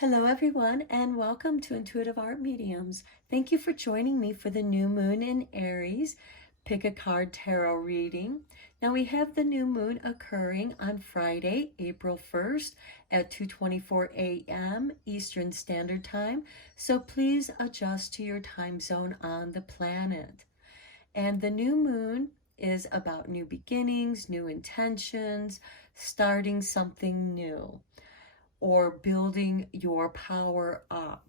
Hello, everyone, and welcome to Intuitive Art Mediums. Thank you for joining me for the new moon in Aries Pick a Card Tarot reading. Now, we have the new moon occurring on Friday, April 1st at 2:24 a.m. Eastern Standard Time, so please adjust to your time zone on the planet. And the new moon is about new beginnings, new intentions, starting something new, or building your power up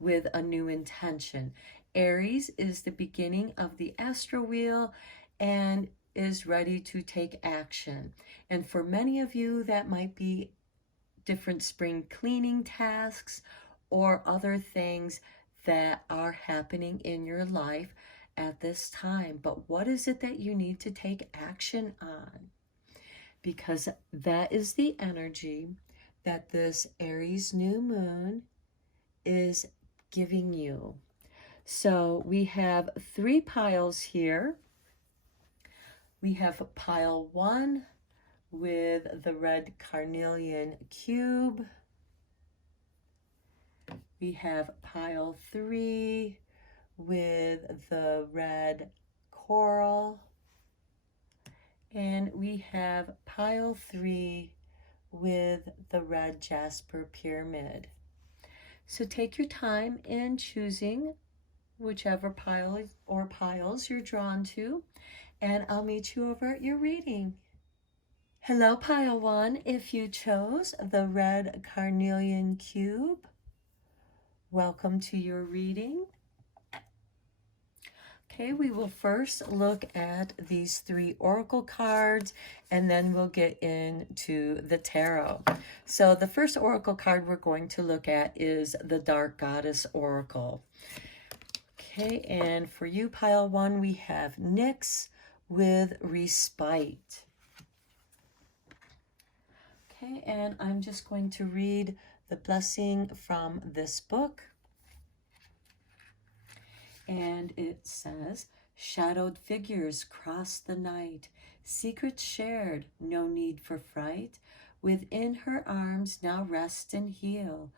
with a new intention. Aries is the beginning of the astro wheel and is ready to take action. And for many of you, that might be different spring cleaning tasks or other things that are happening in your life at this time. But what is it that you need to take action on? Because that is the energy that this Aries new moon is giving you. So we have three piles here. We have pile 1 with the red carnelian cube. We have pile 3 with the red coral. And we have pile 3 with the red jasper pyramid. So take your time in choosing whichever pile or piles you're drawn to, and I'll meet you over at your reading. Hello, pile 1. If you chose the red carnelian cube, welcome to your reading. Okay, we will first look at these 3 oracle cards, and then we'll get into the tarot. So the first oracle card we're going to look at is the Dark Goddess Oracle. Okay, and for you, pile 1, we have Nyx with Respite. Okay, and I'm just going to read the blessing from this book. And it says, shadowed figures cross the night, secrets shared, no need for fright. Within her arms now rest and heal.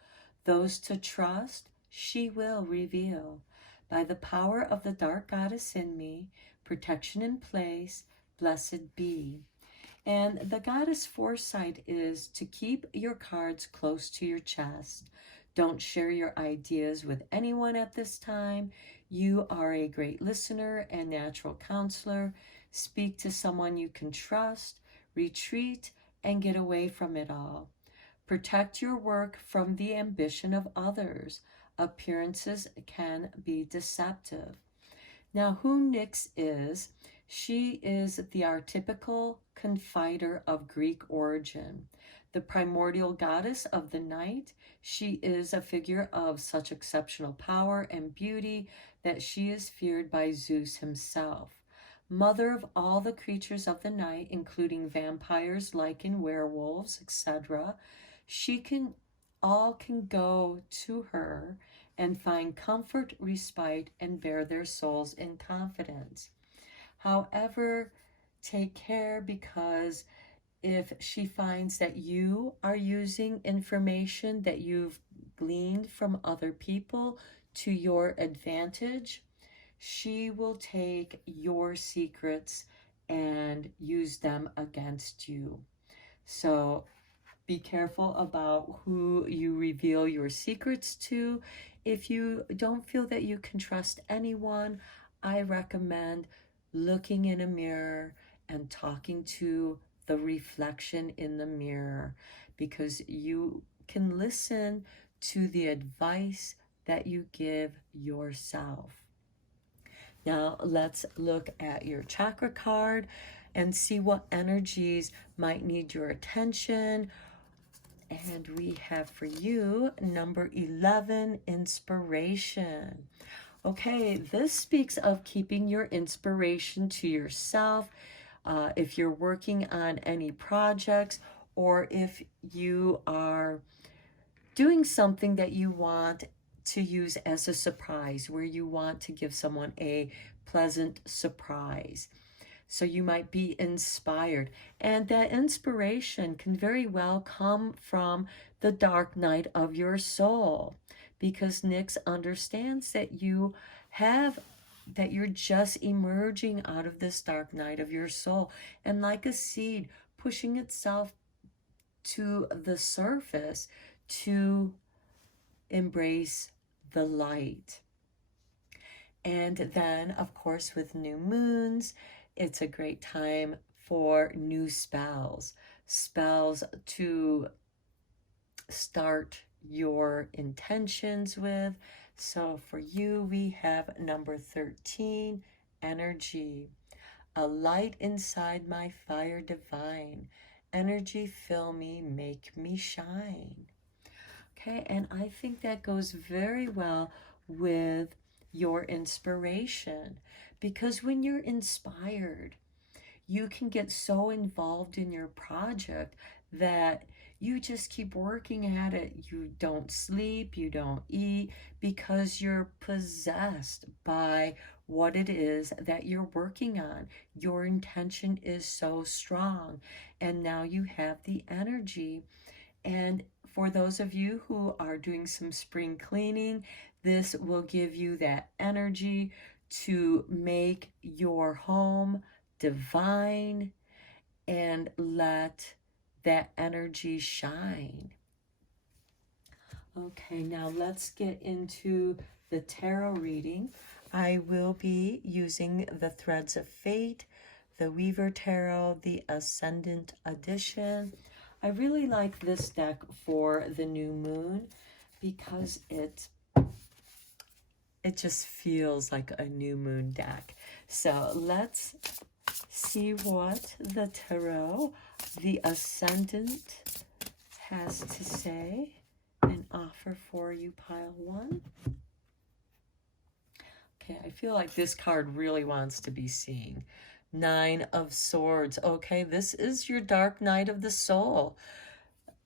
Those to trust, she will reveal. By the power of the dark goddess in me, protection in place, blessed be. And the goddess foresight is to keep your cards close to your chest. Don't share your ideas with anyone at this time. You are a great listener and natural counselor. Speak to someone you can trust. Retreat and get away from it all. Protect your work from the ambition of others. Appearances can be deceptive. Now, who Nyx is, she is the archetypical confider of Greek origin. The primordial goddess of the night, she is a figure of such exceptional power and beauty that she is feared by Zeus himself. Mother of all the creatures of the night, including vampires, lichen, werewolves, etc., all can go to her and find comfort, respite, and bear their souls in confidence. However, take care, because if she finds that you are using information that you've gleaned from other people to your advantage, she will take your secrets and use them against you. So be careful about who you reveal your secrets to. If you don't feel that you can trust anyone, I recommend looking in a mirror and talking to the reflection in the mirror, because you can listen to the advice that you give yourself. Now let's look at your chakra card and see what energies might need your attention. And we have for you number 11, inspiration. Okay, this speaks of keeping your inspiration to yourself. If you're working on any projects, or if you are doing something that you want to use as a surprise, where you want to give someone a pleasant surprise. So you might be inspired, and that inspiration can very well come from the dark night of your soul, because Nyx understands that you're just emerging out of this dark night of your soul, and like a seed pushing itself to the surface to embrace the light. And then, of course, with new moons, it's a great time for new spells to start your intentions with. So for you, we have number 13, energy. A light inside my fire divine. Energy fill me, make me shine. Okay, and I think that goes very well with your inspiration, because when you're inspired, you can get so involved in your project that you just keep working at it. You don't sleep, you don't eat, because you're possessed by what it is that you're working on. Your intention is so strong, and now you have the energy. And for those of you who are doing some spring cleaning, this will give you that energy to make your home divine and let that energy shine. Okay, now let's get into the tarot reading. I will be using the Threads of Fate, the Weaver Tarot, the Ascendant Edition. I really like this deck for the new moon because it just feels like a new moon deck. So let's see what the tarot, the Ascendant, has to say and offer for you, pile one. Okay, I feel like this card really wants to be seen. Nine of Swords. Okay, this is your dark night of the soul.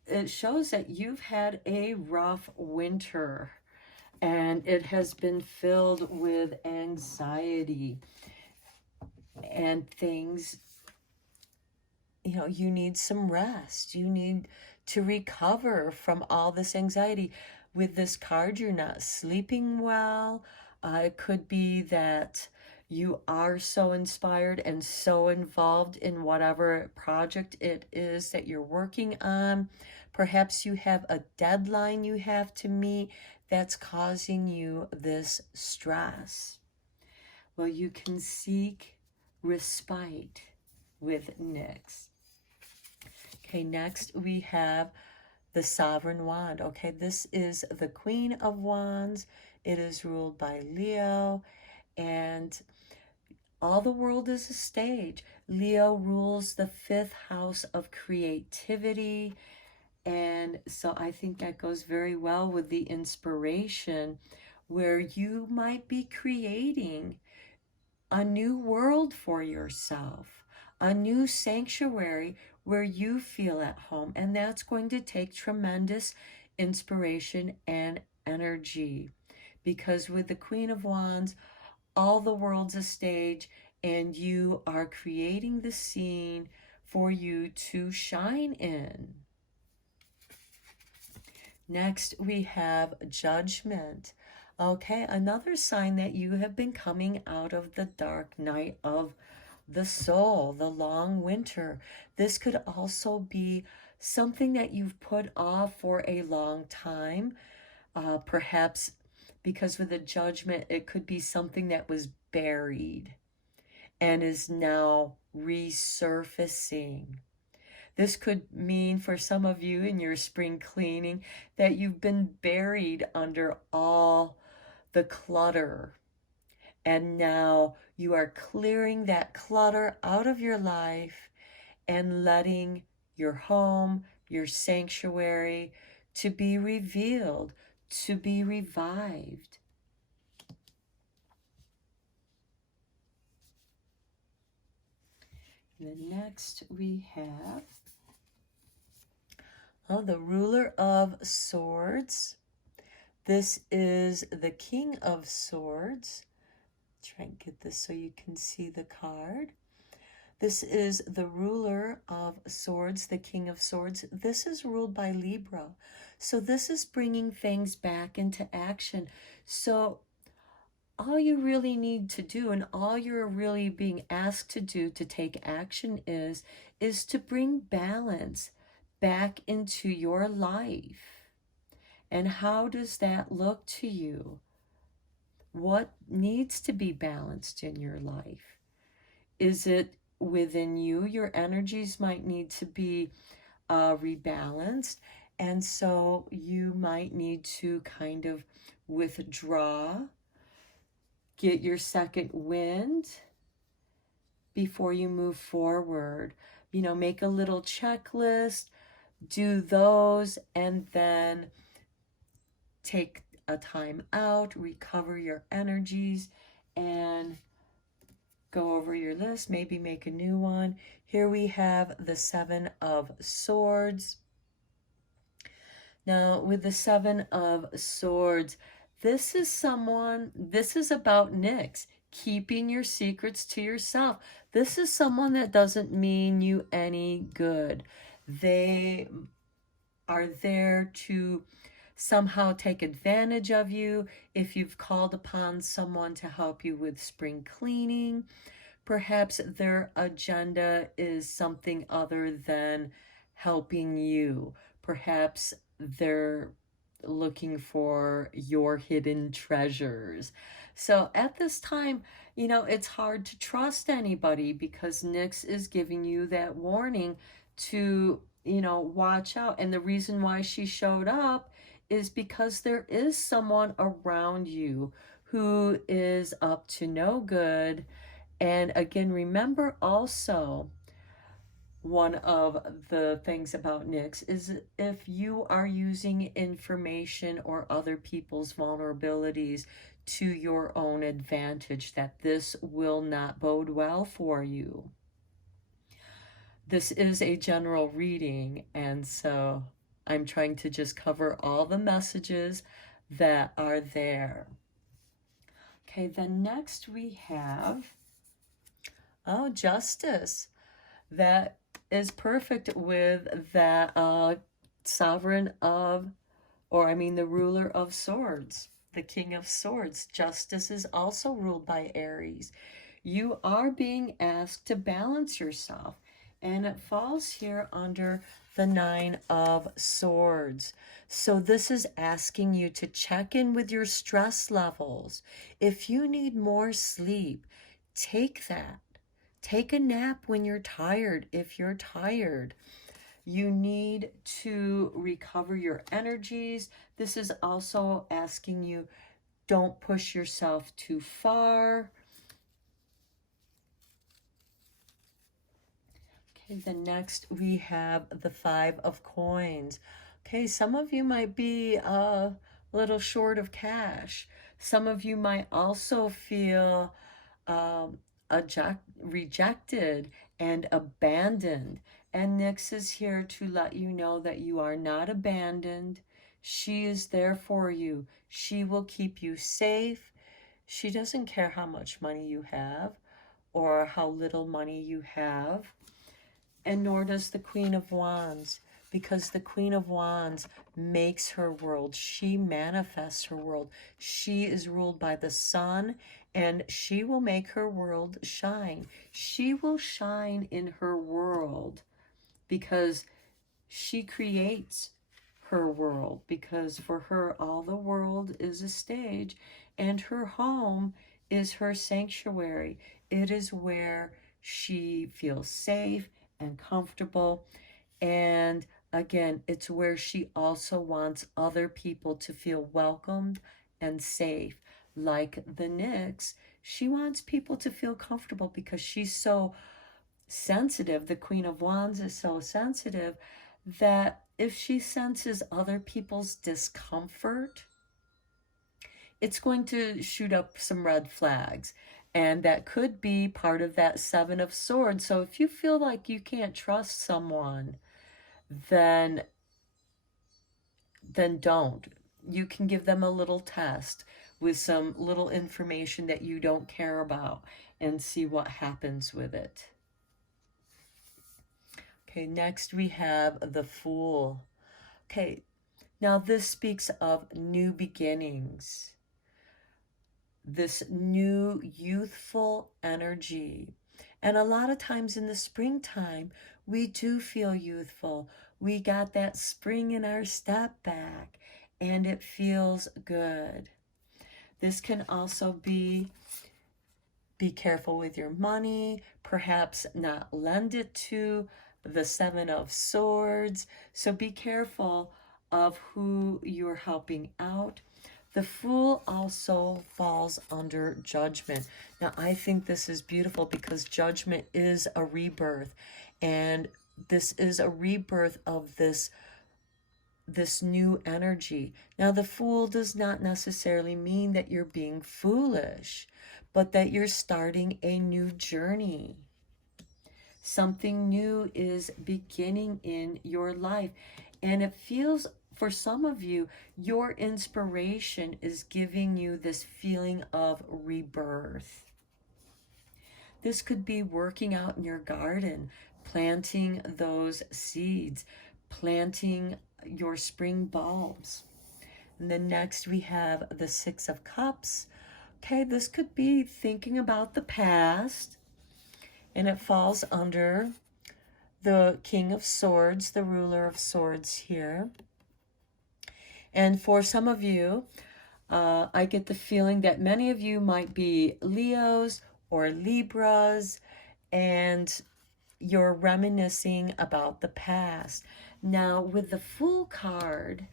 It shows that you've had a rough winter, and it has been filled with anxiety and things. You know, you need some rest. You need to recover from all this anxiety. With this card, you're not sleeping well. It could be that you are so inspired and so involved in whatever project it is that you're working on. Perhaps you have a deadline you have to meet that's causing you this stress. Well, you can seek respite with Nyx. Okay, next we have the Sovereign Wand. Okay, this is the Queen of Wands. It is ruled by Leo, and all the world is a stage. Leo rules the 5th house of creativity, and so I think that goes very well with the inspiration, where you might be creating a new world for yourself, a new sanctuary where you feel at home. And that's going to take tremendous inspiration and energy, because with the Queen of Wands, all the world's a stage, and you are creating the scene for you to shine in. Next, we have Judgment. Okay, another sign that you have been coming out of the dark night of the soul, the long winter. This could also be something that you've put off for a long time. Perhaps because with the Judgment, it could be something that was buried and is now resurfacing. This could mean for some of you in your spring cleaning that you've been buried under all the clutter, and now you are clearing that clutter out of your life and letting your home, your sanctuary, to be revealed, to be revived. And then next we have the Ruler of Swords. This is the King of Swords. Try and get this so you can see the card. This is the ruler of swords, the king of swords. This is ruled by Libra. So this is bringing things back into action. So all you really need to do, and all you're really being asked to do to take action, is to bring balance back into your life. And how does that look to you? What needs to be balanced in your life? Is it within you? Your energies might need to be rebalanced. And so you might need to kind of withdraw, get your second wind before you move forward. You know, make a little checklist, do those, and then take a time out, recover your energies, and go over your list, maybe make a new one. Here we have the Seven of Swords. Now, with the Seven of Swords, this is about Nyx, keeping your secrets to yourself. This is someone that doesn't mean you any good. They are there to somehow take advantage of you. If you've called upon someone to help you with spring cleaning, perhaps their agenda is something other than helping you. Perhaps they're looking for your hidden treasures. So at this time, you know, it's hard to trust anybody because Nyx is giving you that warning to, you know, watch out. And the reason why she showed up is because there is someone around you who is up to no good. And again, remember also, one of the things about Nyx is if you are using information or other people's vulnerabilities to your own advantage, that this will not bode well for you. This is a general reading, and so I'm trying to just cover all the messages that are there. Okay, then next we have, oh, Justice. That is perfect with that sovereign of, or I mean the ruler of swords, the king of swords. Justice is also ruled by Aries. You are being asked to balance yourself, and it falls here under the Nine of Swords. So this is asking you to check in with your stress levels. If you need more sleep, take that. Take a nap when you're tired. If you're tired, you need to recover your energies. This is also asking you, don't push yourself too far. Okay, then next we have the Five of Coins. Okay, some of you might be a little short of cash. Some of you might also feel rejected and abandoned. And Nyx is here to let you know that you are not abandoned. She is there for you. She will keep you safe. She doesn't care how much money you have or how little money you have. And nor does the Queen of Wands, because the Queen of Wands makes her world. She manifests her world. She is ruled by the sun, and she will make her world shine. She will shine in her world because she creates her world, because for her, all the world is a stage, and her home is her sanctuary. It is where she feels safe and comfortable. And again, it's where she also wants other people to feel welcomed and safe. Like the Nyx, she wants people to feel comfortable because she's so sensitive. The Queen of Wands is so sensitive that if she senses other people's discomfort, it's going to shoot up some red flags. And that could be part of that Seven of Swords. So if you feel like you can't trust someone, then don't. You can give them a little test with some little information that you don't care about and see what happens with it. Okay, next we have the Fool. Okay, now this speaks of new beginnings, this new youthful energy. And a lot of times in the springtime, we do feel youthful. We got that spring in our step back, and it feels good. This can also be careful with your money, perhaps not lend it to the Seven of Swords. So be careful of who you're helping out. The Fool also falls under Judgment. Now, I think this is beautiful because Judgment is a rebirth, and this is a rebirth of this new energy. Now, the Fool does not necessarily mean that you're being foolish, but that you're starting a new journey. Something new is beginning in your life. And it feels, for some of you, your inspiration is giving you this feeling of rebirth. This could be working out in your garden, planting those seeds, planting your spring bulbs. And then next we have the Six of Cups. Okay, this could be thinking about the past, and it falls under the King of Swords, the ruler of swords here. And for some of you, I get the feeling that many of you might be Leos or Libras, and you're reminiscing about the past. Now, with the Fool card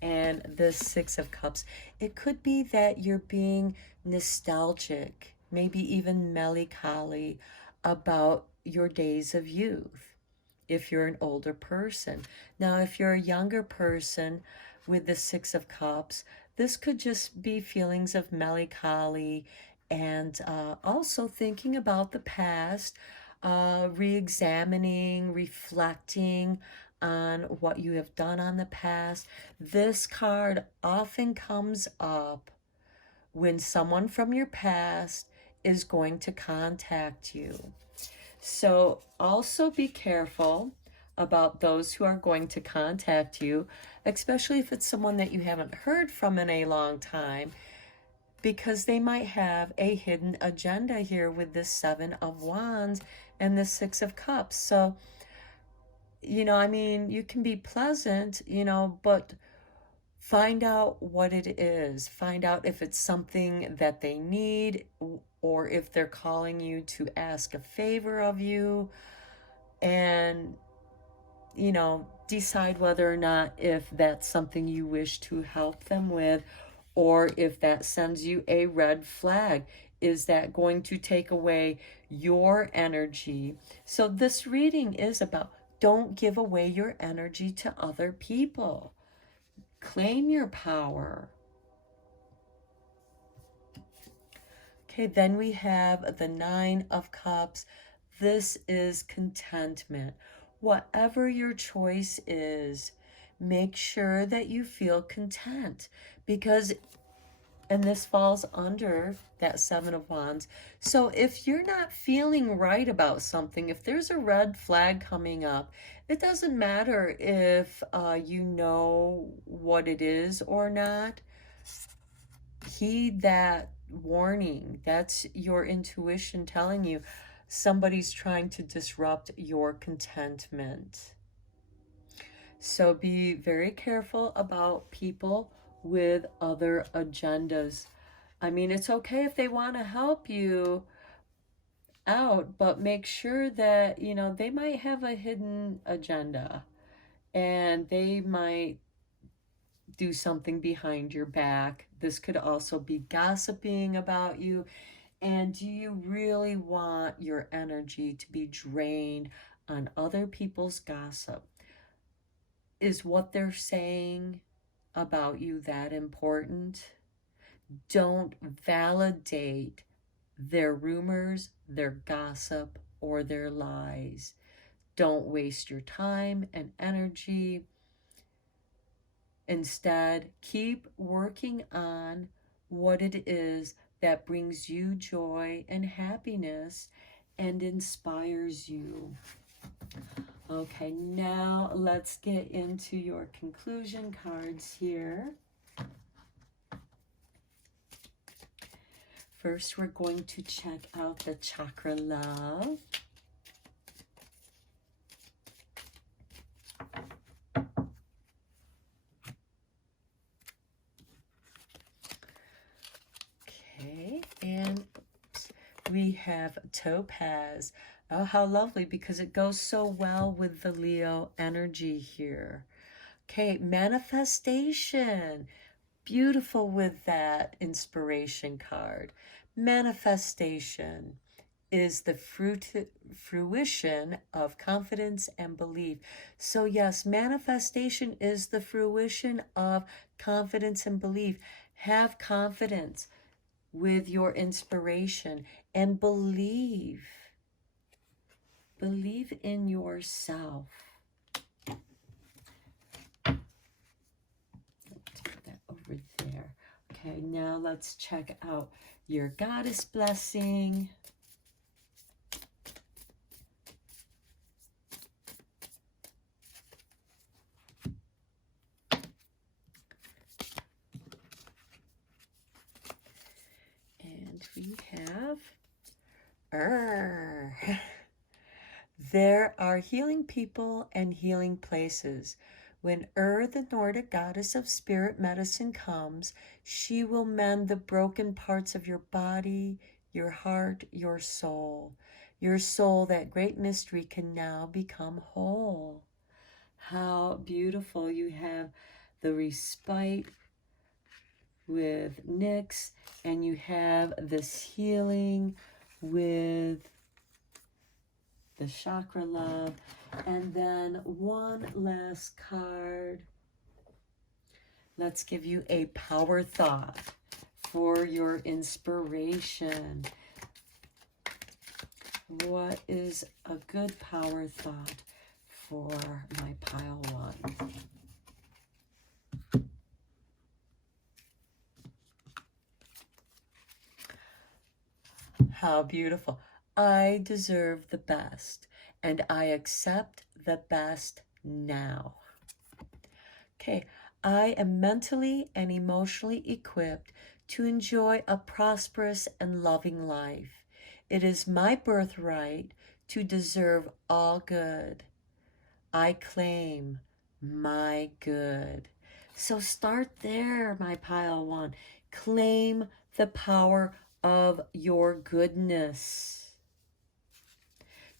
and the Six of Cups, it could be that you're being nostalgic, maybe even melancholy about your days of youth, if you're an older person. Now, if you're a younger person with the Six of Cups, this could just be feelings of melancholy and also thinking about the past, re-examining, reflecting on what you have done on the past. This card often comes up when someone from your past is going to contact you. So also be careful about those who are going to contact you, especially if it's someone that you haven't heard from in a long time, because they might have a hidden agenda here with the Seven of Wands and the Six of Cups. So, I mean, you can be pleasant, but find out what it is. Find out if it's something that they need, or if they're calling you to ask a favor of you, and decide whether or not if that's something you wish to help them with, or if that sends you a red flag. Is that going to take away your energy? So this reading is about, don't give away your energy to other people. Claim your power. Okay, then we have the Nine of Cups. This is contentment. Whatever your choice is, make sure that you feel content, because, and this falls under that Seven of Wands. So if you're not feeling right about something, if there's a red flag coming up, it doesn't matter if you know what it is or not. Heed that warning. That's your intuition telling you somebody's trying to disrupt your contentment. So be very careful about people with other agendas. I mean, it's okay if they want to help you out, but make sure that, they might have a hidden agenda, and they might do something behind your back. This could also be gossiping about you. And do you really want your energy to be drained on other people's gossip? Is what they're saying about you that important? Don't validate their rumors, their gossip, or their lies. Don't waste your time and energy. Instead, keep working on what it is that brings you joy and happiness and inspires you. Okay, now let's get into your conclusion cards here. First, we're going to check out the chakra love. Okay, and we have topaz. Oh, how lovely, because it goes so well with the Leo energy here. Okay, manifestation. Beautiful with that inspiration card. Manifestation is the fruition of confidence and belief. So yes, manifestation is the fruition of confidence and belief. Have confidence with your inspiration and believe. Believe in yourself. Let's put that over there. Okay, now let's check out your goddess blessing. And we have There are healing people and healing places. When the Nordic goddess of spirit medicine, comes, she will mend the broken parts of your body, your heart, your soul. Your soul, that great mystery, can now become whole. How beautiful. You have the respite with Nyx, and you have this healing with the chakra love. And then one last card. Let's give you a power thought for your inspiration. What is a good power thought for my pile one? How beautiful. I deserve the best, and I accept the best now. Okay, I am mentally and emotionally equipped to enjoy a prosperous and loving life. It is my birthright to deserve all good. I claim my good. So start there, my pile one. Claim the power of your goodness.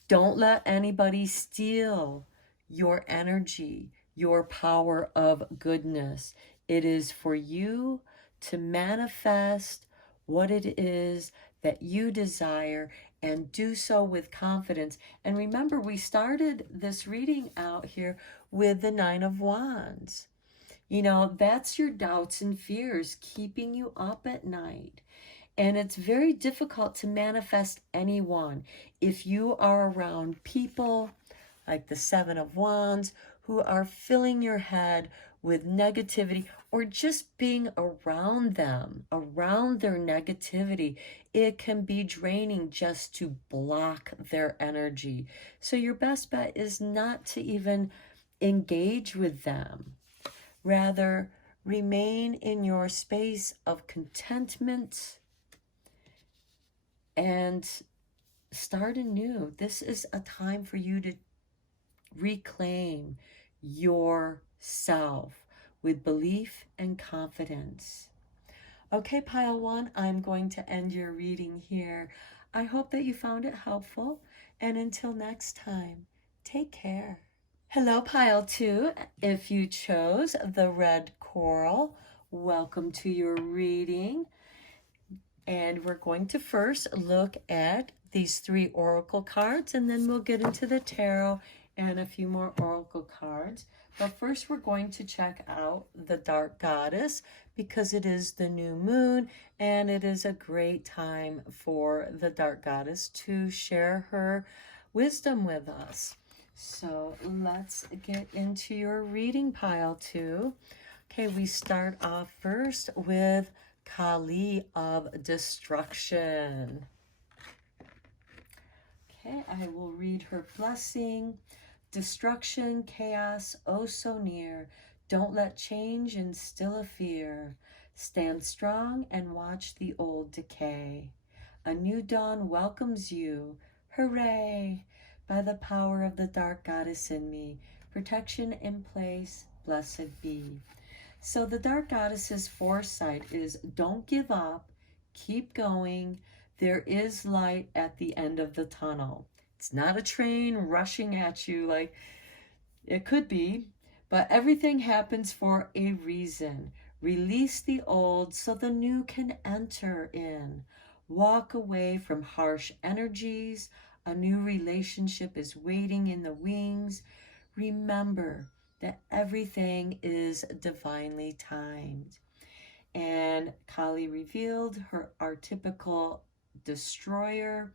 Don't let anybody steal your energy, your power of goodness. It is for you to manifest what it is that you desire, and do so with confidence. And remember, we started this reading out here with the Nine of Wands. You know, that's your doubts and fears keeping you up at night. And it's very difficult to manifest anyone if you are around people like the Seven of Wands who are filling your head with negativity, or just being around them, around their negativity. It can be draining just to block their energy. So your best bet is not to even engage with them. Rather, remain in your space of contentment and start anew. This is a time for you to reclaim yourself with belief and confidence. Okay, pile one, I'm going to end your reading here. I hope that you found it helpful, and until next time, take care. Hello, pile two. If you chose the red coral, welcome to your reading. And we're going to first look at these three oracle cards, and then we'll get into the tarot and a few more oracle cards. But first, we're going to check out the Dark Goddess, because it is the new moon, and it is a great time for the Dark Goddess to share her wisdom with us. So let's get into your reading, pile two. Okay, we start off first with Kali of Destruction. Okay, I will read her blessing. Destruction, chaos, oh so near. Don't let change instill a fear. Stand strong and watch the old decay. A new dawn welcomes you. Hooray! By the power of the dark goddess in me, protection in place, blessed be. So the dark goddess's foresight is don't give up, keep going. There is light at the end of the tunnel. It's not a train rushing at you like it could be, but everything happens for a reason. Release the old so the new can enter in. Walk away from harsh energies. A new relationship is waiting in the wings. Remember that everything is divinely timed. And Kali revealed her archetypical destroyer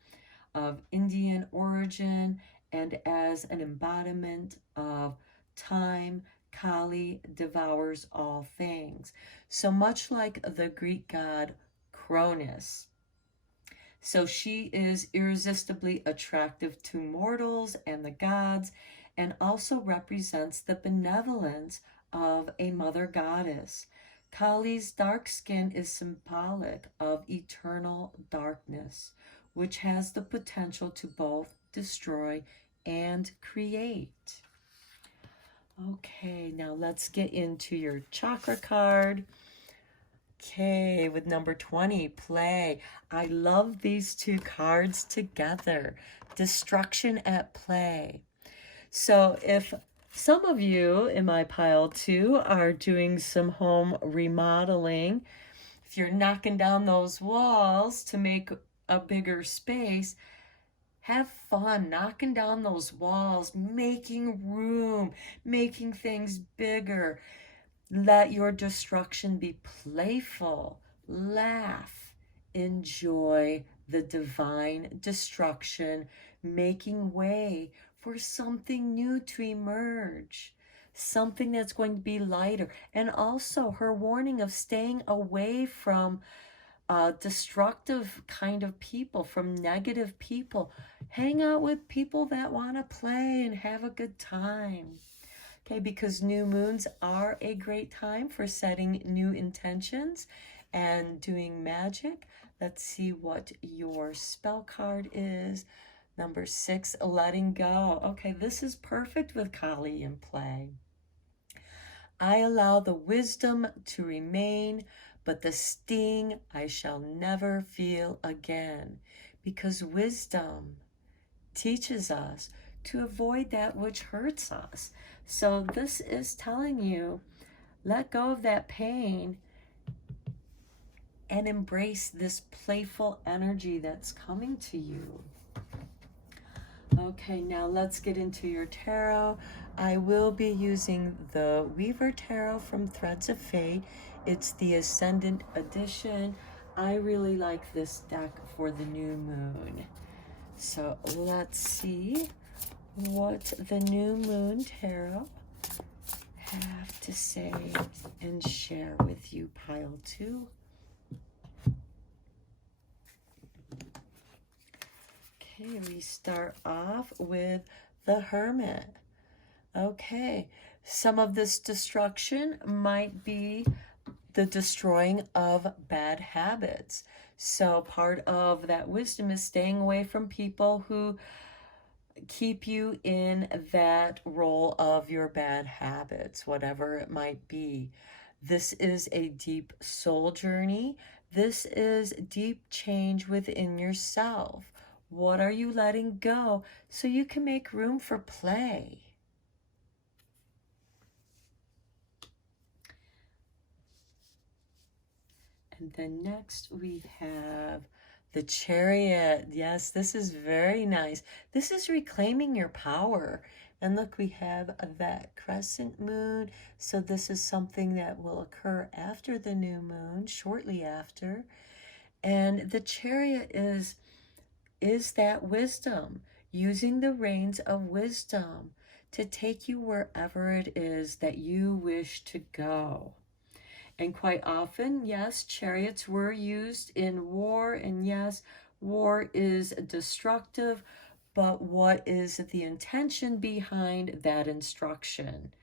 of Indian origin, and as an embodiment of time, Kali devours all things. So much like the Greek god Cronus. So she is irresistibly attractive to mortals and the gods, and also represents the benevolence of a mother goddess. Kali's dark skin is symbolic of eternal darkness, which has the potential to both destroy and create. Okay, now let's get into your chakra card. Okay, with number 20, play. I love these two cards together. Destruction at play. So if some of you in my pile too are doing some home remodeling, if you're knocking down those walls to make a bigger space, have fun knocking down those walls, making room, making things bigger. Let your destruction be playful. Laugh. Enjoy the divine destruction, making way for something new to emerge. Something that's going to be lighter. And also her warning of staying away from destructive kind of people, from negative people. Hang out with people that want to play and have a good time. Okay, because new moons are a great time for setting new intentions and doing magic. Let's see what your spell card is. Number 6, letting go. Okay, this is perfect with Kali in play. I allow the wisdom to remain, but the sting I shall never feel again, because wisdom teaches us to avoid that which hurts us. So this is telling you, let go of that pain and embrace this playful energy that's coming to you. Okay, now let's get into your tarot. I will be using the Weaver Tarot from Threads of Fate. It's the Ascendant edition. I really like this deck for the new moon. So let's see what the new moon tarot have to say and share with you, pile 2. Okay, we start off with the Hermit. Okay, some of this destruction might be the destroying of bad habits. So part of that wisdom is staying away from people who keep you in that role of your bad habits, whatever it might be. This is a deep soul journey. This is deep change within yourself. What are you letting go so you can make room for play? And then next we have the Chariot. Yes, this is very nice. This is reclaiming your power. And look, we have that crescent moon. So this is something that will occur after the new moon, shortly after. And the Chariot is that wisdom, using the reins of wisdom to take you wherever it is that you wish to go. And quite often, yes, chariots were used in war, and yes, war is destructive, but what is the intention behind that instruction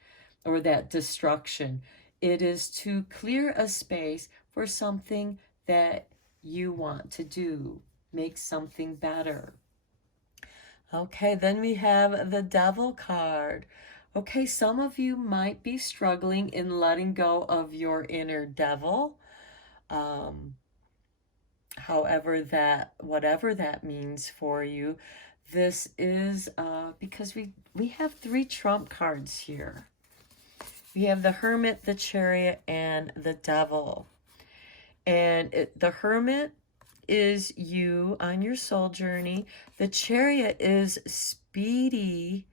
or that destruction? It is to clear a space for something that you want to do, make something better. Okay, then we have the Devil card. Okay, some of you might be struggling in letting go of your inner devil. Um, whatever that means for you. This is because we have three trump cards here. We have the Hermit, the Chariot, and the Devil. And the Hermit is you on your soul journey. The Chariot is speedy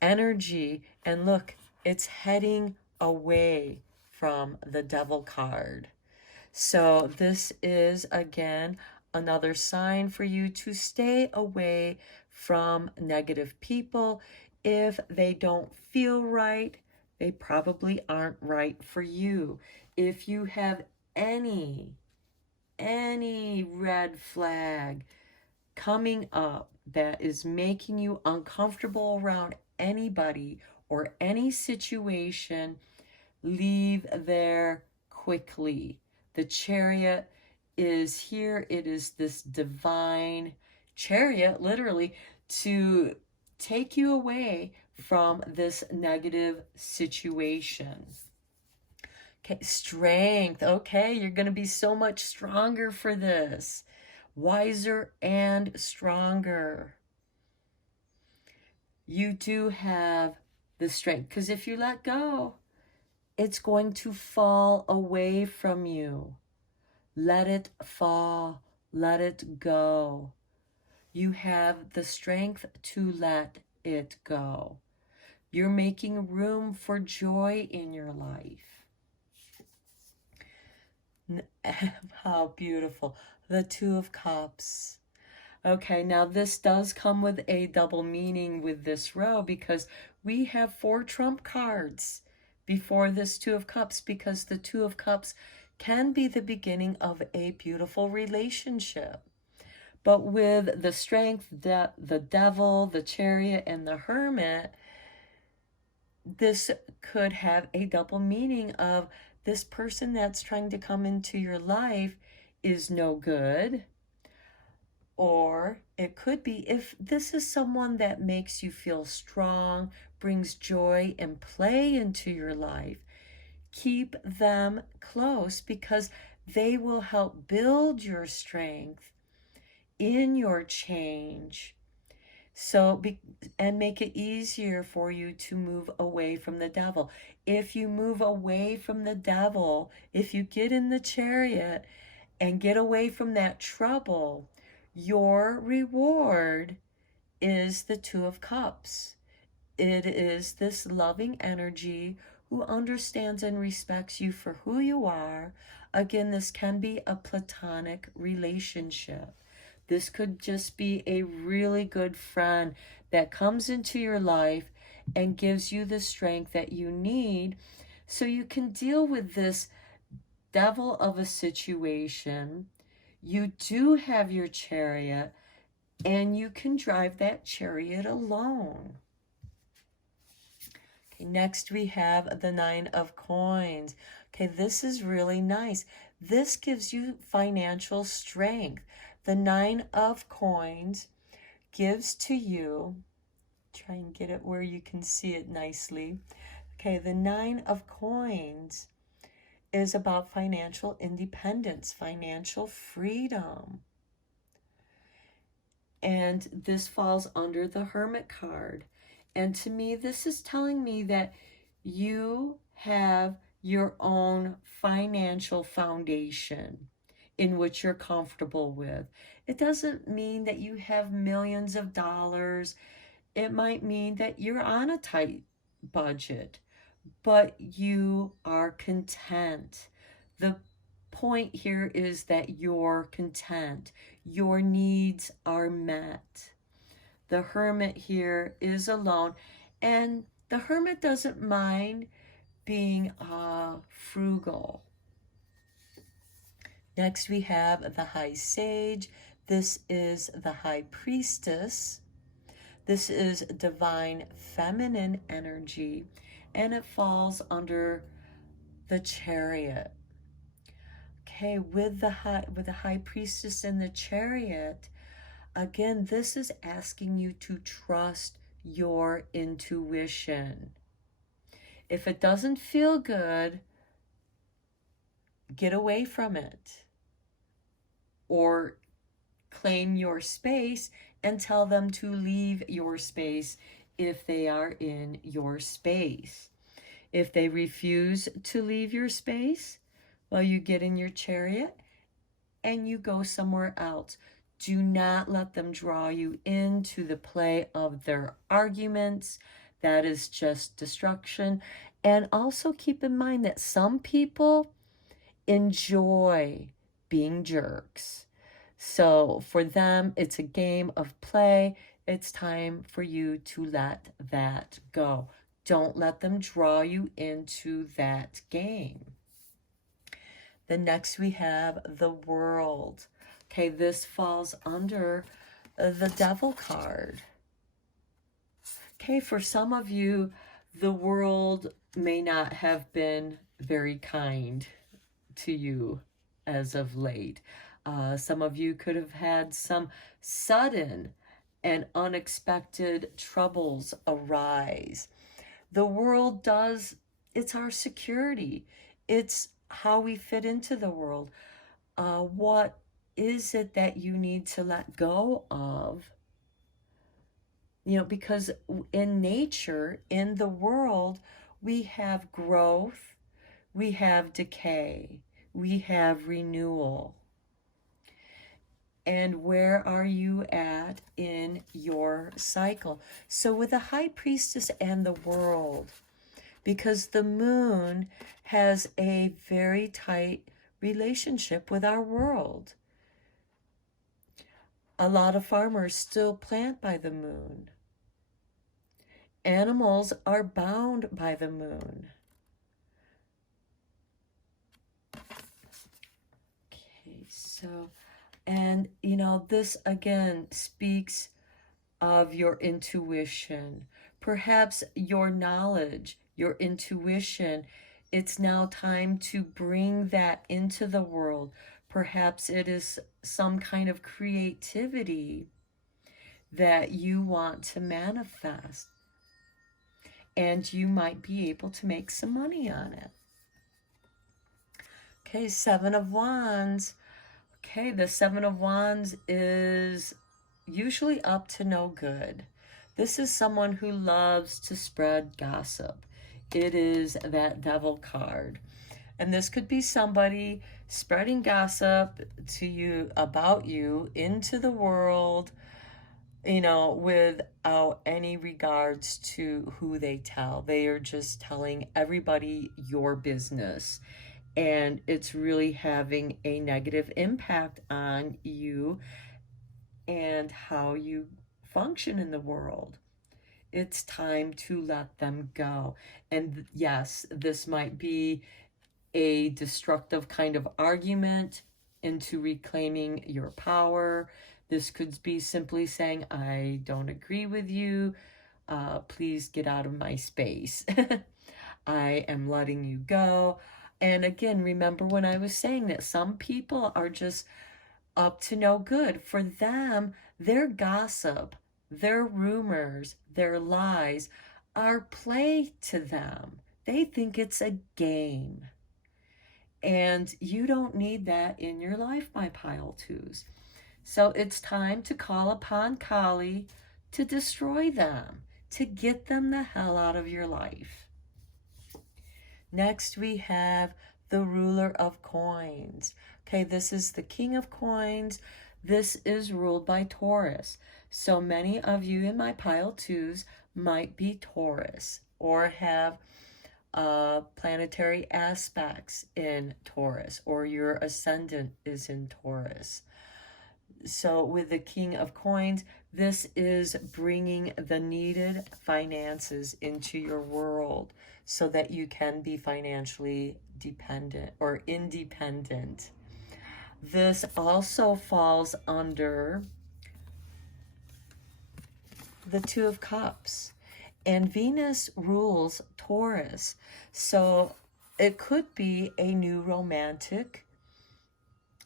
energy. And look, it's heading away from the Devil card. So this is, again, another sign for you to stay away from negative people. If they don't feel right, they probably aren't right for you. If you have any red flag coming up that is making you uncomfortable around anybody or any situation, leave there quickly. The Chariot is here. It is this divine chariot, literally, to take you away from this negative situation. Okay, Strength. Okay, you're going to be so much stronger for this. Wiser and stronger. You do have the strength, because if you let go, it's going to fall away from you. Let it fall. Let it go. You have the strength to let it go. You're making room for joy in your life. How beautiful. The Two of Cups. Okay, now this does come with a double meaning with this row, because we have 4 trump cards before this Two of Cups, because the Two of Cups can be the beginning of a beautiful relationship. But with the Strength, the Devil, the Chariot, and the Hermit, this could have a double meaning of this person that's trying to come into your life is no good. Or it could be, if this is someone that makes you feel strong, brings joy and play into your life, keep them close, because they will help build your strength in your change. And make it easier for you to move away from the devil. If you move away from the devil, if you get in the Chariot and get away from that trouble, your reward is the Two of Cups. It is this loving energy who understands and respects you for who you are. Again, this can be a platonic relationship. This could just be a really good friend that comes into your life and gives you the strength that you need so you can deal with this devil of a situation. You do have your Chariot, and you can drive that chariot alone. Okay, next we have the Nine of Coins. Okay, this is really nice. This gives you financial strength. The Nine of Coins gives to you, try and get it where you can see it nicely. Okay, the Nine of Coins is about financial independence, financial freedom. And this falls under the Hermit card. And to me, this is telling me that you have your own financial foundation in which you're comfortable with. It doesn't mean that you have millions of dollars. It might mean that you're on a tight budget, but you are content. The point here is that you're content. Your needs are met. The Hermit here is alone, and the Hermit doesn't mind being frugal. Next we have the High Sage. This is the High Priestess. This is divine feminine energy, and it falls under the Chariot. Okay, with the high priestess in the Chariot, again, this is asking you to trust your intuition. If it doesn't feel good, get away from it. Or claim your space and tell them to leave your space if they are in your space. If they refuse to leave your space, well, you get in your chariot and you go somewhere else. Do not let them draw you into the play of their arguments. That is just destruction. And also keep in mind that some people enjoy being jerks. So for them, it's a game of play. It's time for you to let that go. Don't let them draw you into that game. The next we have the World. Okay, this falls under the Devil card. Okay, for some of you, the world may not have been very kind to you as of late. Some of you could have had some sudden and unexpected troubles arise. The world does, it's our security. It's how we fit into the world. What is it that you need to let go of? You know, because in nature, in the world, we have growth, we have decay, we have renewal. And where are you at in your cycle? So with the High Priestess and the World, because the moon has a very tight relationship with our world. A lot of farmers still plant by the moon. Animals are bound by the moon. Okay, so, and you know, this again speaks of your intuition, perhaps your knowledge, your intuition. It's now time to bring that into the world. Perhaps it is some kind of creativity that you want to manifest, and you might be able to make some money on it. Okay, Seven of Wands. Okay, the Seven of Wands is usually up to no good. This is someone who loves to spread gossip. It is that Devil card. And this could be somebody spreading gossip to you, about you, into the world, you know, without any regards to who they tell. They are just telling everybody your business. And it's really having a negative impact on you and how you function in the world. It's time to let them go. And yes, this might be a destructive kind of argument into reclaiming your power. This could be simply saying, I don't agree with you. Please get out of my space. I am letting you go. And again, remember when I was saying that some people are just up to no good. For them, their gossip, their rumors, their lies are play to them. They think it's a game. And you don't need that in your life, my pile twos. So it's time to call upon Kali to destroy them, to get them the hell out of your life. Next, we have the ruler of coins. Okay, this is the king of coins. This is ruled by Taurus. So many of you in my pile twos might be Taurus or have planetary aspects in Taurus, or your ascendant is in Taurus. So with the king of coins, this is bringing the needed finances into your world so that you can be financially dependent or independent. This also falls under the Two of Cups. And Venus rules Taurus. So it could be a new romantic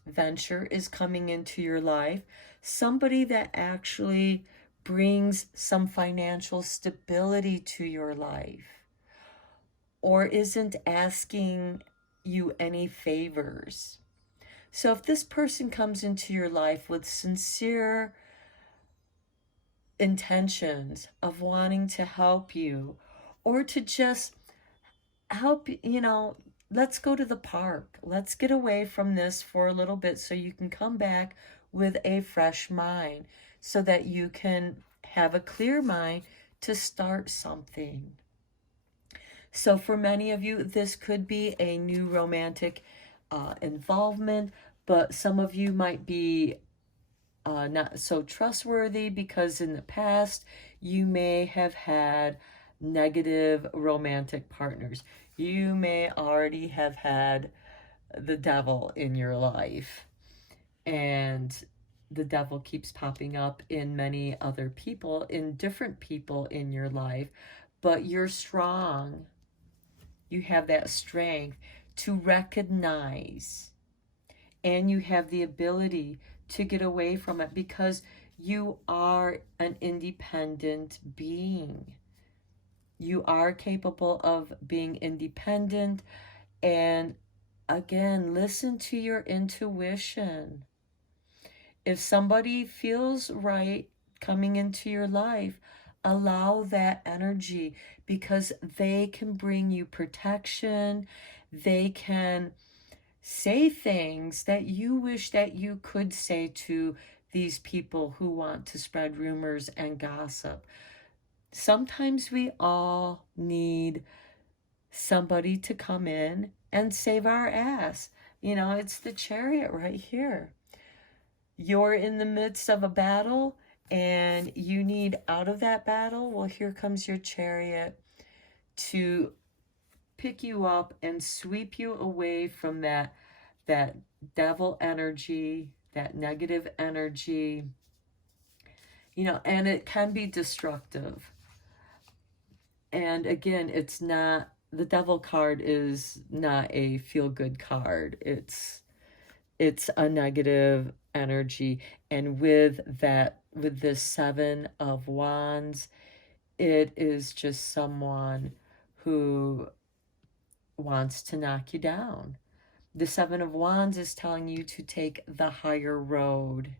venture is coming into your life. Somebody that actually brings some financial stability to your life, or isn't asking you any favors. So if this person comes into your life with sincere intentions of wanting to help you, or to just help, let's go to the park. Let's get away from this for a little bit so you can come back with a fresh mind, so that you can have a clear mind to start something. So for many of you, this could be a new romantic involvement, but some of you might be not so trustworthy because in the past you may have had negative romantic partners. You may already have had the devil in your life, and the devil keeps popping up in many other people, in different people in your life, but you're strong. You have that strength to recognize, and you have the ability to get away from it because you are an independent being. You are capable of being independent. And again, listen to your intuition. If somebody feels right coming into your life, allow that energy, because they can bring you protection. They can say things that you wish that you could say to these people who want to spread rumors and gossip. Sometimes we all need somebody to come in and save our ass. It's the Chariot right here. You're in the midst of a battle and you need out of that battle. Well, here comes your Chariot to pick you up and sweep you away from that devil energy, that negative energy, and it can be destructive. And again, it's not, the devil card is not a feel-good card. It's a negative energy. And with this Seven of Wands, it is just someone who wants to knock you down. The Seven of Wands is telling you to take the higher road.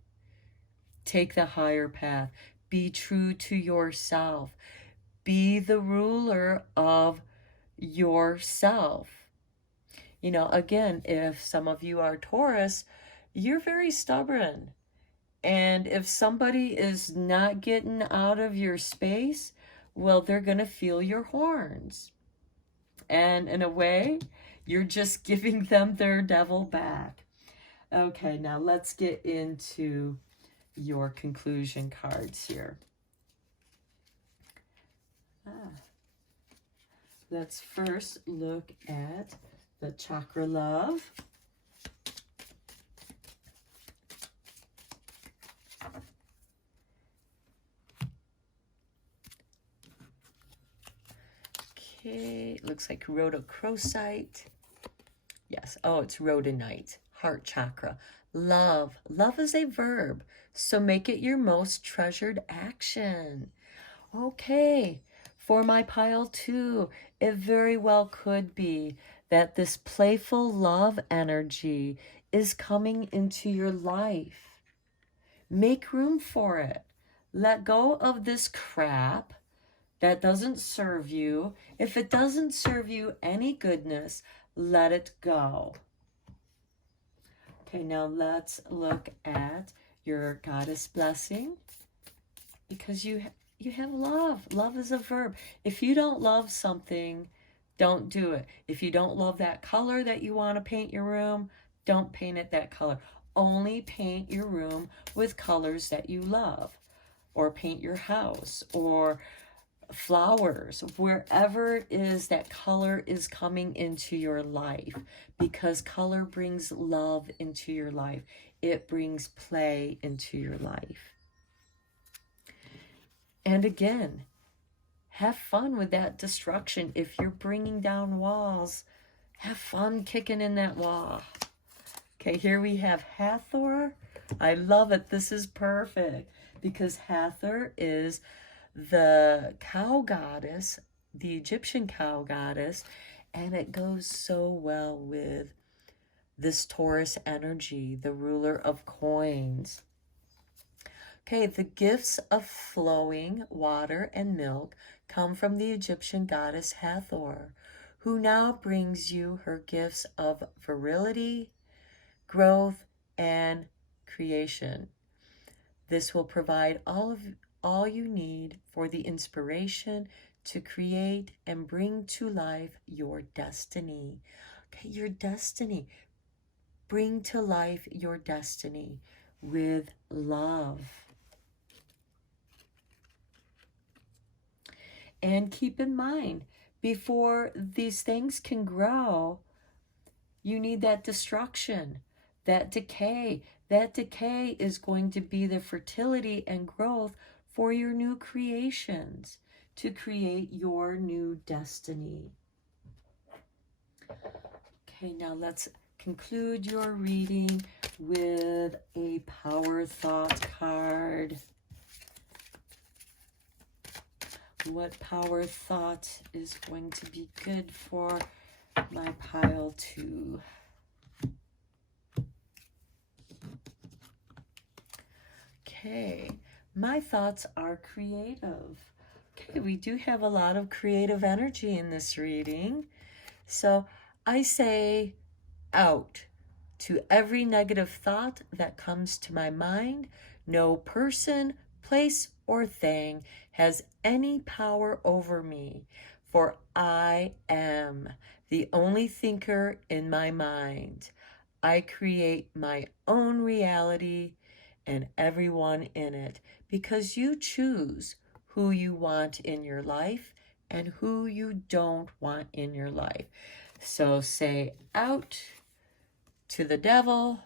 Take the higher path. Be true to yourself. Be the ruler of yourself. Again, if some of you are Taurus, you're very stubborn. And if somebody is not getting out of your space, well, they're going to feel your horns. And in a way, you're just giving them their devil back. Okay, now let's get into your conclusion cards here. Let's first look at the chakra love. Okay, looks like rhodochrosite. Yes, oh, it's rhodonite. Heart chakra. Love. Love is a verb, so make it your most treasured action. Okay, for my pile 2, it very well could be that this playful love energy is coming into your life. Make room for it. Let go of this crap that doesn't serve you. If it doesn't serve you any goodness, let it go. Okay, now let's look at your goddess blessing, because you have love. Love is a verb. If you don't love something, don't do it. If you don't love that color that you want to paint your room, don't paint it that color. Only paint your room with colors that you love, or paint your house, or flowers, wherever it is that color is coming into your life, because color brings love into your life. It brings play into your life. And again, have fun with that destruction. If you're bringing down walls, have fun kicking in that wall. Okay, here we have Hathor. I love it. This is perfect because Hathor is the cow goddess, the Egyptian cow goddess, and it goes so well with this Taurus energy, the ruler of coins. Okay, the gifts of flowing water and milk come from the Egyptian goddess Hathor, who now brings you her gifts of virility, growth, and creation. This will provide all you need for the inspiration to create and bring to life your destiny. Okay, your destiny. Bring to life your destiny with love. And keep in mind, before these things can grow, you need that destruction, that decay. That decay is going to be the fertility and growth for your new creations, to create your new destiny. Okay, now let's conclude your reading with a power thought card. What power thought is going to be good for my pile 2? Okay, my thoughts are creative. Okay, we do have a lot of creative energy in this reading. So I say out to every negative thought that comes to my mind. No person, place, or thing has any power over me, for I am the only thinker in my mind. I create my own reality and everyone in it, because you choose who you want in your life and who you don't want in your life. So say out to the devil,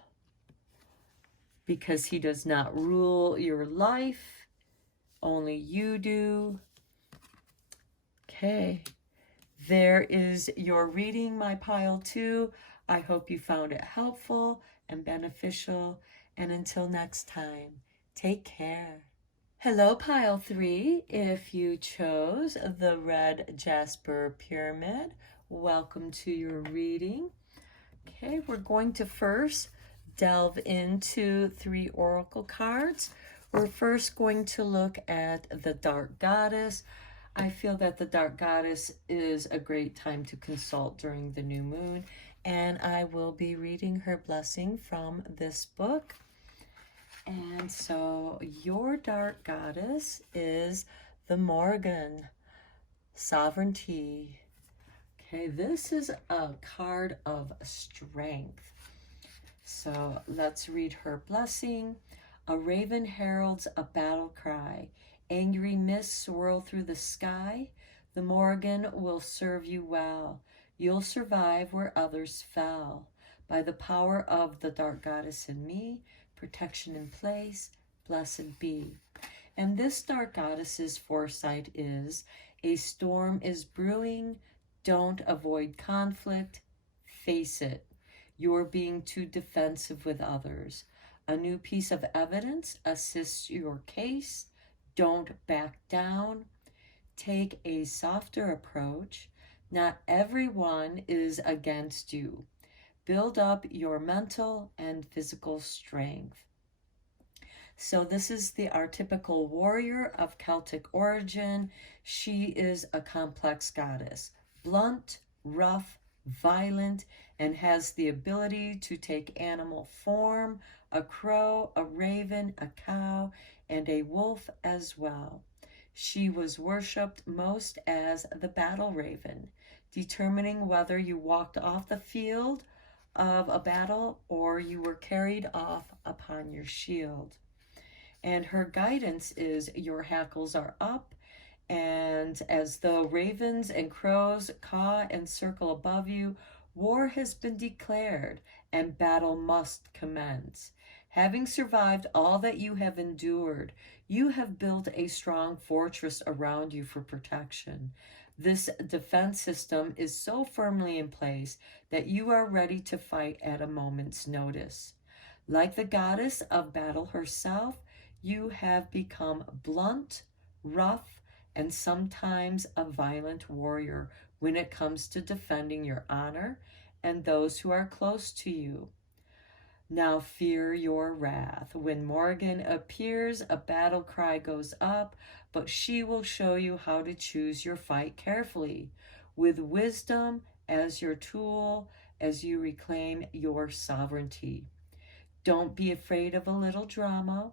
because he does not rule your life, only you do. Okay, there is your reading, my pile 2. I hope you found it helpful and beneficial. And until next time, take care. Hello, pile 3. If you chose the red jasper pyramid, welcome to your reading. Okay, we're going to first delve into 3 oracle cards. We're first going to look at the dark goddess. I feel that the dark goddess is a great time to consult during the new moon, and I will be reading her blessing from this book. And so your dark goddess is the Morgan, sovereignty. Okay, this is a card of strength. So let's read her blessing. A raven heralds a battle cry. Angry mists swirl through the sky. The Morgan will serve you well. You'll survive where others fell. By the power of the dark goddess in me, protection in place, blessed be. And this dark goddess's foresight is, a storm is brewing. Don't avoid conflict. Face it. You're being too defensive with others. A new piece of evidence assists your case. Don't back down. Take a softer approach. Not everyone is against you. Build up your mental and physical strength. So this is the archetypical warrior of Celtic origin. She is a complex goddess, blunt, rough, violent, and has the ability to take animal form, a crow, a raven, a cow, and a wolf as well. She was worshipped most as the battle raven, determining whether you walked off the field of a battle or you were carried off upon your shield. And her guidance is, your hackles are up, and as though ravens and crows caw and circle above you, war has been declared and battle must commence. Having survived all that you have endured, you have built a strong fortress around you for protection. This defense system is so firmly in place that you are ready to fight at a moment's notice. Like the goddess of battle herself, you have become blunt, rough, and sometimes a violent warrior when it comes to defending your honor and those who are close to you. Now fear your wrath. When Morgan appears, a battle cry goes up, but she will show you how to choose your fight carefully, with wisdom as your tool as you reclaim your sovereignty. Don't be afraid of a little drama.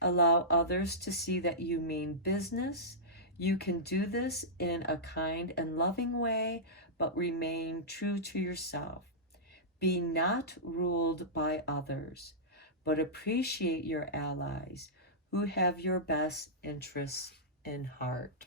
Allow others to see that you mean business. You can do this in a kind and loving way, but remain true to yourself. Be not ruled by others, but appreciate your allies who have your best interests in heart.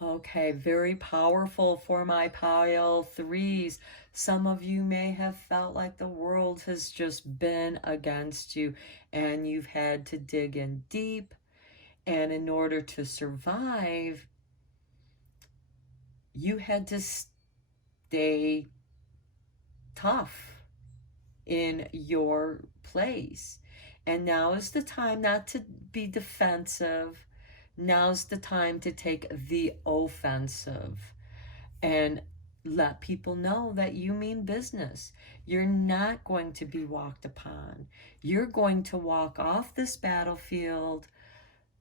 Okay, very powerful for my pile threes. Some of you may have felt like the world has just been against you and you've had to dig in deep. And in order to survive, you had to stay tough in your place. And now is the time not to be defensive. Now's the time to take the offensive and let people know that you mean business. You're not going to be walked upon. You're going to walk off this battlefield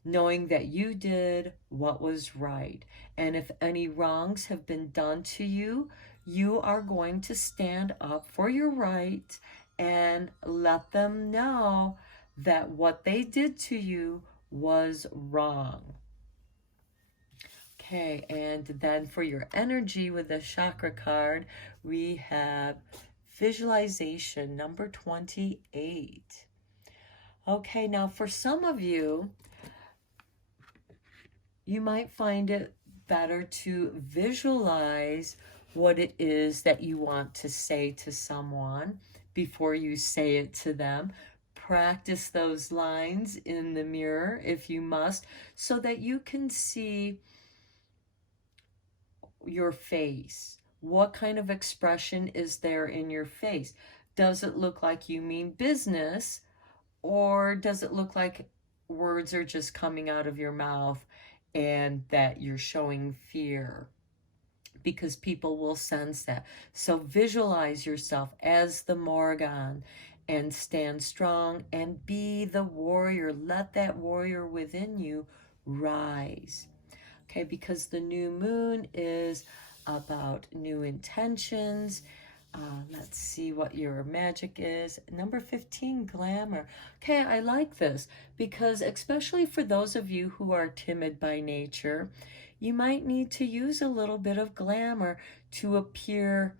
knowing that you did what was right. And if any wrongs have been done to you, you are going to stand up for your right and let them know that what they did to you was wrong. Okay, and then for your energy with the chakra card, we have visualization number 28. Okay, now for some of you, you might find it better to visualize what it is that you want to say to someone before you say it to them. Practice those lines in the mirror if you must, so that you can see your face. What kind of expression is there in your face? Does it look like you mean business, or does it look like words are just coming out of your mouth and that you're showing fear? Because people will sense that. So visualize yourself as the Morgan and stand strong and be the warrior. Let that warrior within you rise. Okay, because the new moon is about new intentions. Let's see what your magic is. Number 15, glamour. Okay, I like this because especially for those of you who are timid by nature, you might need to use a little bit of glamour to appear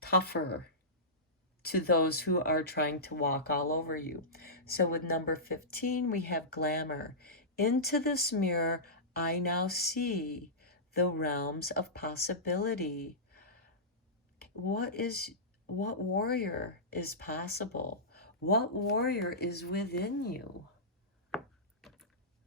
tougher to those who are trying to walk all over you. So with number 15, we have glamour. Into this mirror, I now see the realms of possibility. What warrior is possible? What warrior is within you?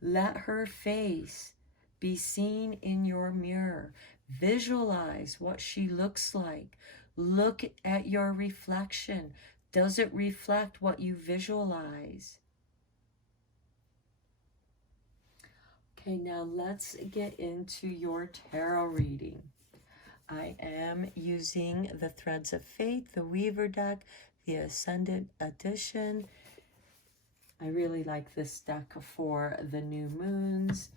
Let her face be seen in your mirror. Visualize what she looks like. Look at your reflection. Does it reflect what you visualize? Okay, now let's get into your tarot reading. I am using the Threads of Fate, the Weaver deck, the Ascendant Edition. I really like this deck for the new moons.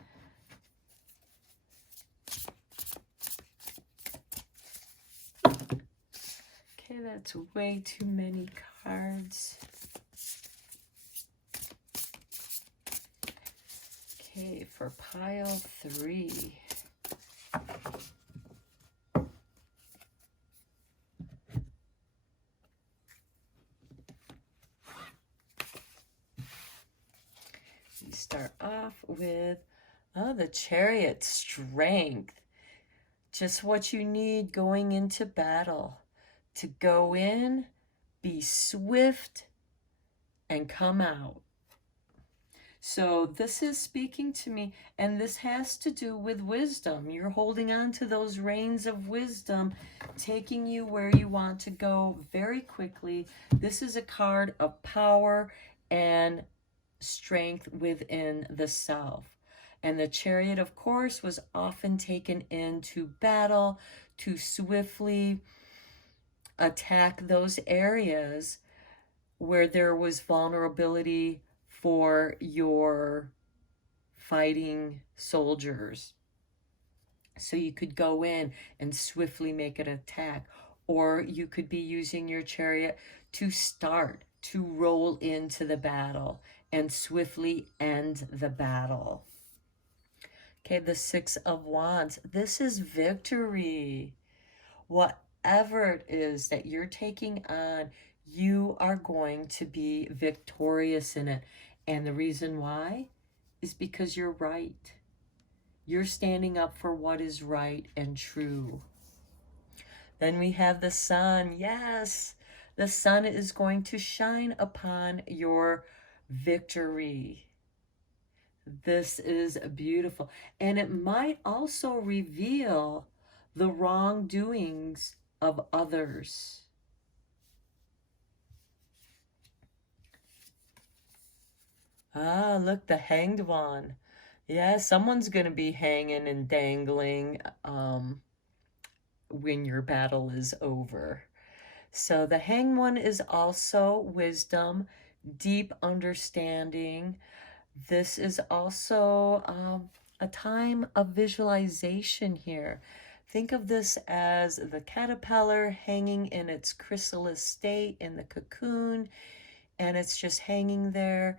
Okay, that's way too many cards. Okay, for pile 3. We start off with, the Chariot, strength. Just what you need going into battle. To go in, be swift, and come out. So this is speaking to me, and this has to do with wisdom. You're holding on to those reins of wisdom, taking you where you want to go very quickly. This is a card of power and strength within the self. And the Chariot, of course, was often taken into battle to swiftly attack those areas where there was vulnerability for your fighting soldiers. So you could go in and swiftly make an attack, or you could be using your chariot to start, to roll into the battle and swiftly end the battle. Okay, the Six of Wands. This is victory. Whatever it is that you're taking on, you are going to be victorious in it. And the reason why is because you're right. You're standing up for what is right and true. Then we have the sun. Yes, the sun is going to shine upon your victory. This is beautiful. And it might also reveal the wrongdoings of others. Ah, look, the Hanged One. Yeah, someone's going to be hanging and dangling when your battle is over. So the Hanged One is also wisdom, deep understanding. This is also a time of visualization here. Think of this as the caterpillar hanging in its chrysalis state in the cocoon, and it's just hanging there,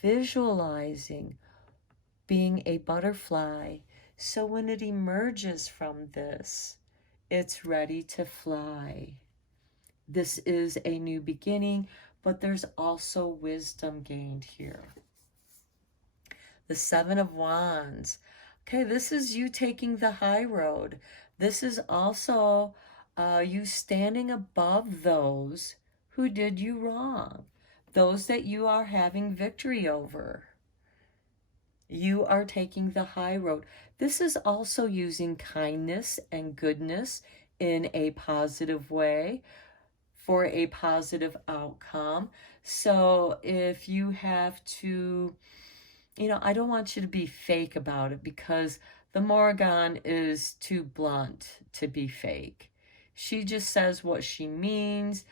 visualizing being a butterfly. So when it emerges from this, it's ready to fly. This is a new beginning, but there's also wisdom gained here. The Seven of Wands. Okay, this is you taking the high road. This is also you standing above those who did you wrong, those that you are having victory over. You are taking the high road. This is also using kindness and goodness in a positive way for a positive outcome. So if you have to, I don't want you to be fake about it, because the Morrigan is too blunt to be fake. She just says what she means.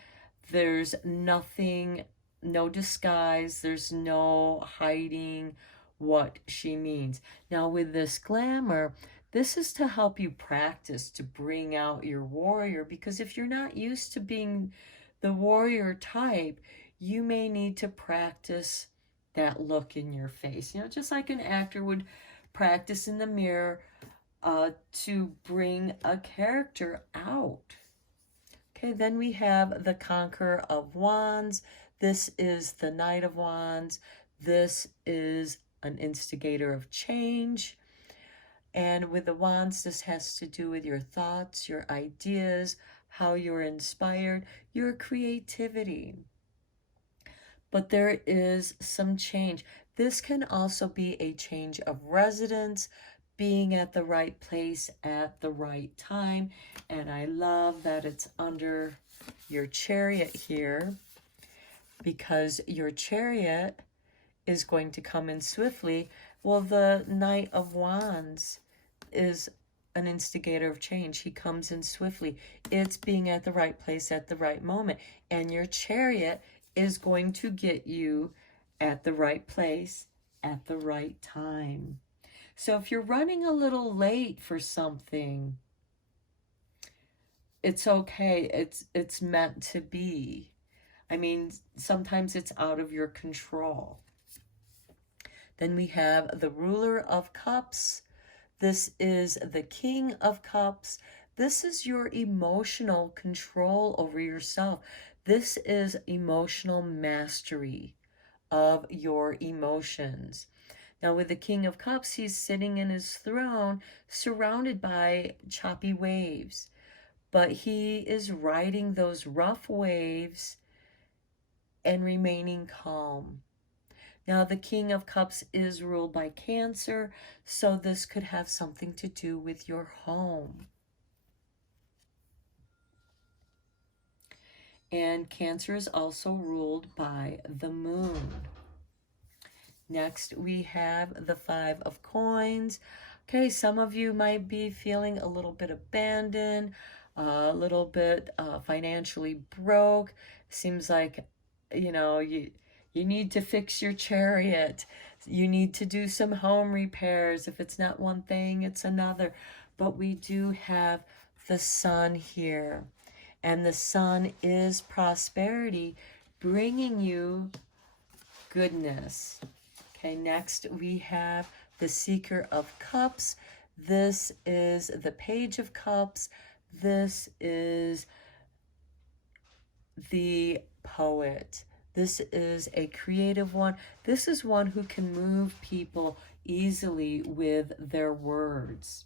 There's nothing, no disguise. There's no hiding what she means. Now with this glamour, this is to help you practice to bring out your warrior, because if you're not used to being the warrior type, you may need to practice that look in your face. Just like an actor would practice in the mirror to bring a character out. Okay, then we have the Conqueror of Wands. This is the Knight of Wands. This is an instigator of change. And with the wands, this has to do with your thoughts, your ideas, how you're inspired, your creativity. But there is some change. This can also be a change of residence, being at the right place at the right time. And I love that it's under your chariot here, because your chariot is going to come in swiftly. Well, the Knight of Wands is an instigator of change. He comes in swiftly. It's being at the right place at the right moment. And your chariot is going to get you at the right place at the right time. So if you're running a little late for something, it's okay. It's meant to be. I mean, sometimes it's out of your control. Then we have the Ruler of Cups. This is the King of Cups. This is your emotional control over yourself. This is emotional mastery of your emotions. Now with the King of Cups, he's sitting in his throne surrounded by choppy waves. But he is riding those rough waves and remaining calm. Now, the King of Cups is ruled by Cancer, so this could have something to do with your home. And Cancer is also ruled by the moon. Next, we have the Five of Coins. Okay, some of you might be feeling a little bit abandoned, a little bit financially broke. Seems like, you need to fix your chariot. You need to do some home repairs. If it's not one thing, it's another. But we do have the Sun here. And the Sun is prosperity, bringing you goodness. Okay, next we have the Seeker of Cups. This is the Page of Cups. This is the Poet. This is a creative one. This is one who can move people easily with their words.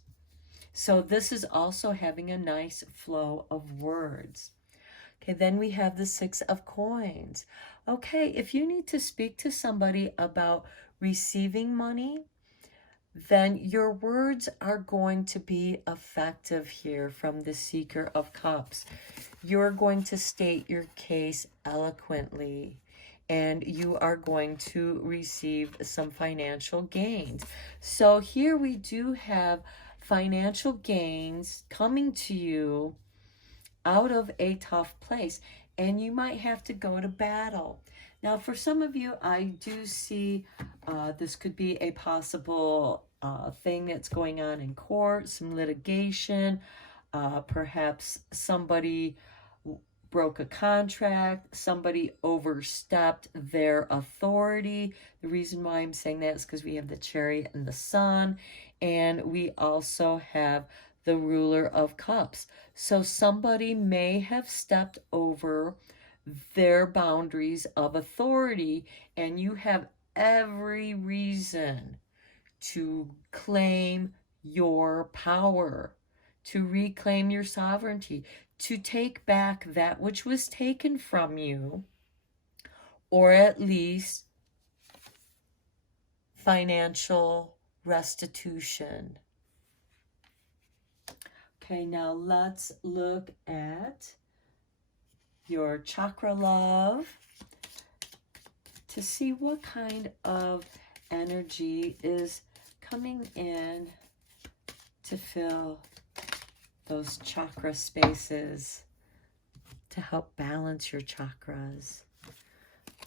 So this is also having a nice flow of words. Okay, then we have the Six of Coins. Okay, if you need to speak to somebody about receiving money, then your words are going to be effective here from the Seeker of Cups. You're going to state your case eloquently, and you are going to receive some financial gains. So here we do have financial gains coming to you out of a tough place, and you might have to go to battle. Now, for some of you, I do see this could be a possible thing that's going on in court, some litigation. Perhaps somebody broke a contract, somebody overstepped their authority. The reason why I'm saying that is because we have the Chariot and the Sun, and we also have the Ruler of Cups. So somebody may have stepped over their boundaries of authority, and you have every reason to claim your power, to reclaim your sovereignty, to take back that which was taken from you, or at least financial restitution. Okay, now let's look at your chakra love to see what kind of energy is coming in to fill those chakra spaces to help balance your chakras.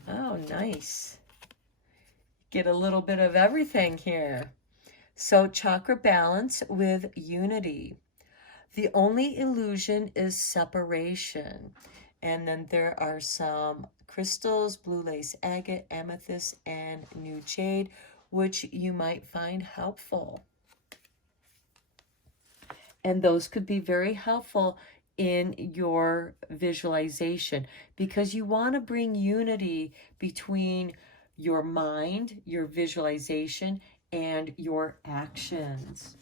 Oh, nice. Get a little bit of everything here. So chakra balance with unity. The only illusion is separation. And then there are some crystals, blue lace agate, amethyst, and new jade, which you might find helpful. And those could be very helpful in your visualization, because you want to bring unity between your mind, your visualization, and your actions.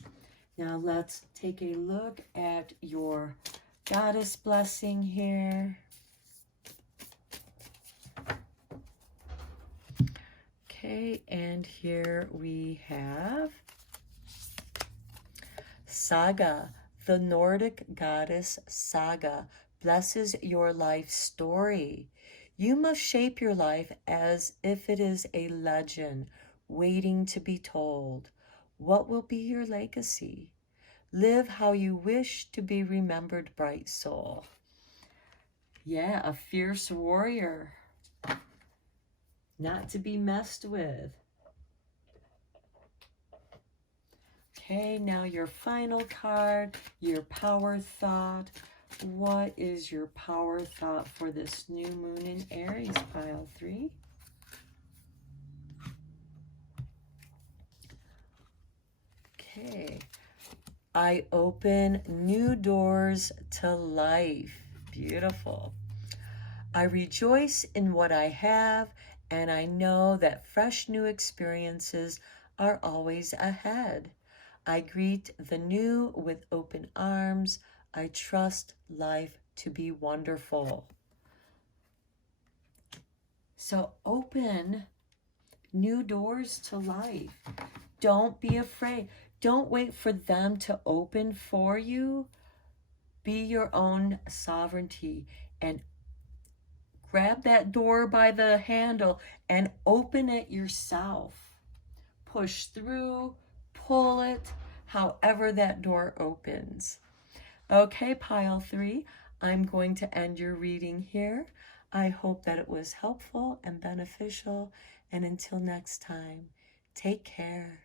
Now let's take a look at your goddess blessing here. Okay, and here we have Saga. The Nordic goddess Saga blesses your life story. You must shape your life as if it is a legend waiting to be told. What will be your legacy? Live how you wish to be remembered, bright soul. Yeah, a fierce warrior. Not to be messed with. Okay, now your final card, your power thought. What is your power thought for this new moon in Aries, pile 3? Okay. I open new doors to life. Beautiful. I rejoice in what I have, and I know that fresh new experiences are always ahead. I greet the new with open arms. I trust life to be wonderful. So open new doors to life. Don't be afraid. Don't wait for them to open for you. Be your own sovereignty and grab that door by the handle and open it yourself. Push through, pull it, however that door opens. Okay, pile 3, I'm going to end your reading here. I hope that it was helpful and beneficial. And until next time, take care.